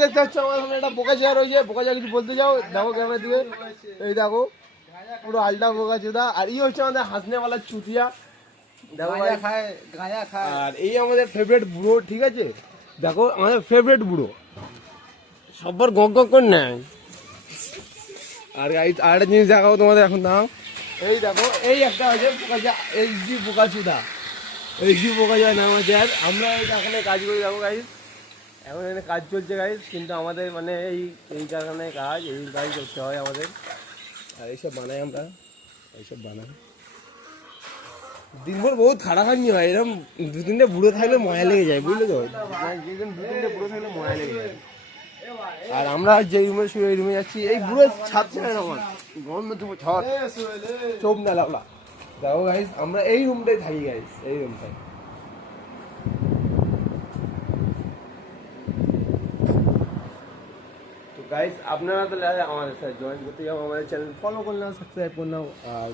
দেখতে হচ্ছে আমার সামনে একটা বোকা চেয়ার রয়েছে, বোকা চেয়ার কিছু বলতে যাও, দেখো ক্যামেরা দিকে, এই দেখো পুরো আলটা বোকা চোদা। আর এই হচ্ছে আমাদের হাসনেওয়ালা চুতিয়া, দেখো গাঁজা খায়। আর এই আমাদের ফেভারিট বুড়ো, ঠিক আছে, দেখো আমাদের ফেভারিট বুড়ো, সবার গগ গগ করে নেয়। আর আরেকটা জিনিস দেখাবো তোমাদের এখন, দাও এই দেখো, এই একটা আছে বোকা চা, এইচডি বোকা চুদা, এইচডি বোকা চা নাম আছে। আর আমরা এখানে কাজ করি, দেখো গাইজ এখন এখানে কাজ চলছে গাইজ, কিন্তু আমাদের মানে এই কারখানায় কাজ, এই কাজ করতে হয় আমাদের। আর এইসব বানাই আমরা, এইসব বানাই দিনভর বহুত খাটাখাটনি হয়। এরকম দু তিনটে বুড়ো থাকলে ময়া লেগে যায়, বুঝলে তো, দু তিনটে বুড়ো থাকলে ময়া লেগে যায়। আর আমরা যে রুমে শুয়ে এই রুমে যাচ্ছি, এই বুড়ো ছাড়ছে না আমার গরমে, তুমি ছট চোপ না লাউলা। দেখো গাইজ আমরা এই রুমটাই থাকি গাইজ, এই রুমটাই। গাইস আপনারা তাহলে আমাদের সাথে জয়েন করতে যাও, আমাদের চ্যানেল ফলো করে নাও, সাবস্ক্রাইব করে নাও। আর